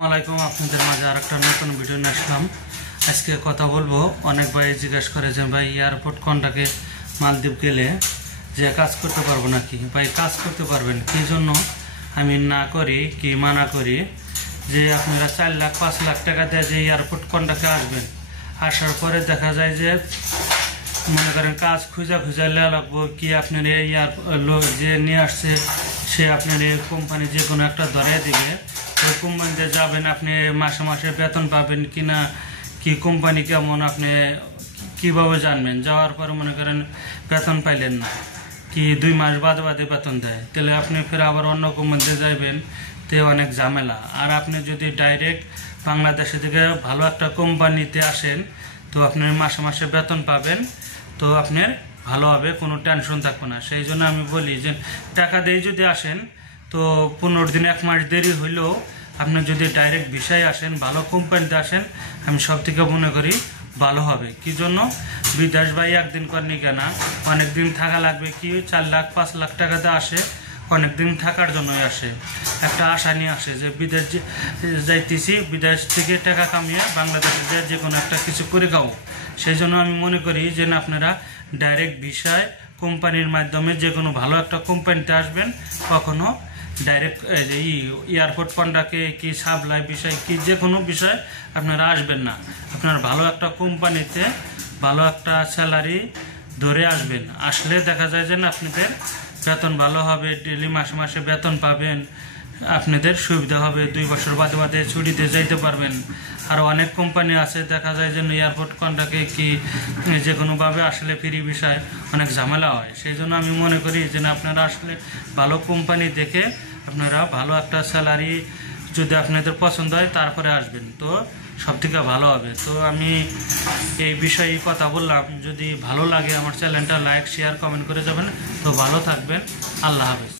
আসসালামাইকুম আপনাদের মাঝে আরেকটা নতুন ভিডিও নিয়ে আসলাম। আজকে কথা বলবো, অনেক ভাই জিজ্ঞেস করে যে ভাই এয়ারপোর্ট কন্টাকে মালদ্বীপ গেলে যে কাজ করতে পারবো নাকি। ভাই কাজ করতে পারবেন, কি জন্য আমি না করি কি মানা করি যে আপনারা 4 লাখ 5 লাখ টাকা দিয়ে যে এয়ারপোর্ট কন্টাকে আসবেন, আসার পরে দেখা যায় যে মনে করেন কাজ খুঁজা লেওয়া লাগবো কি আপনার এই যে নিয়ে আসছে সে আপনার এই কোম্পানি যে কোনো একটা ধরে দিবে, ওই কোম্পানিতে যাবেন, আপনি মাসে মাসে বেতন পাবেন কিনা, কি কোম্পানি কেমন আপনি কিভাবে জানবেন। যাওয়ার পরে মনে করেন বেতন পাইলেন না, কি 2 মাস বাদে বেতন দেয়, তাহলে আপনি ফের আবার অন্য কোম্পানিতে যাইবেন, তে অনেক ঝামেলা। আর আপনি যদি ডাইরেক্ট বাংলাদেশে থেকে ভালো একটা কোম্পানিতে আসেন তো আপনি মাসে মাসে বেতন পাবেন, তো আপনার ভালো হবে, কোনো টেনশন থাকবে না। সেই জন্য আমি বলি যে টাকা দিয়ে যদি আসেন তো 15 দিন 1 মাস দেরি হইলেও আপনি যদি ডাইরেক্ট ভিসায় আসেন, ভালো কোম্পানিতে আসেন, আমি সব থেকে মনে করি ভালো হবে। কি জন্য বিদেশ ভাই একদিন করেনি কেন, অনেক দিন থাকা লাগবে। কি 4 লাখ 5 লাখ টাকাতে আসে, অনেক দিন থাকার জন্যই আসে, একটা আশা নিয়ে আসে যে বিদেশ যাইতেছি, বিদেশ থেকে টাকা কামিয়ে বাংলাদেশে যে কোনো একটা কিছু করে খাবো। সেই জন্য আমি মনে করি যে আপনারা ডাইরেক্ট ভিসায় কোম্পানির মাধ্যমে যে কোনো ভালো একটা কোম্পানিতে আসবেন, কখনো ডাইরেক্ট এয়ারপোর্ট কন্টাকে কি সাপ্লাই বিষয় কি যে কোনো বিষয় আপনারা আসবেন না। আপনার ভালো একটা কোম্পানিতে ভালো একটা স্যালারি ধরে আসবেন, আসলে দেখা যায় যে আপনাদের বেতন ভালো হবে, ডেলি মাসে মাসে বেতন পাবেন, আপনাদের সুবিধা হবে, 2 বছর বাদে ছুটিতে যাইতে পারবেন। আর অনেক কোম্পানি আছে দেখা যায় যে এয়ারপোর্ট কন্টাকে কি যে কোনোভাবে আসলে ফ্রি বিষয় অনেক ঝামেলা হয়। সেই জন্য আমি মনে করি যে আপনারা আসলে ভালো কোম্পানি দেখে আপনারা ভালো একটা স্যালারি যদি আপনাদের পছন্দ হয় তারপরে আসবেন, তো সব থেকে ভালো হবে। তো আমি এই বিষয়ে কথা বললাম, যদি ভালো লাগে আমার চ্যানেলটা লাইক শেয়ার কমেন্ট করে যাবেন। তো ভালো থাকবেন, আল্লাহ হাফেজ।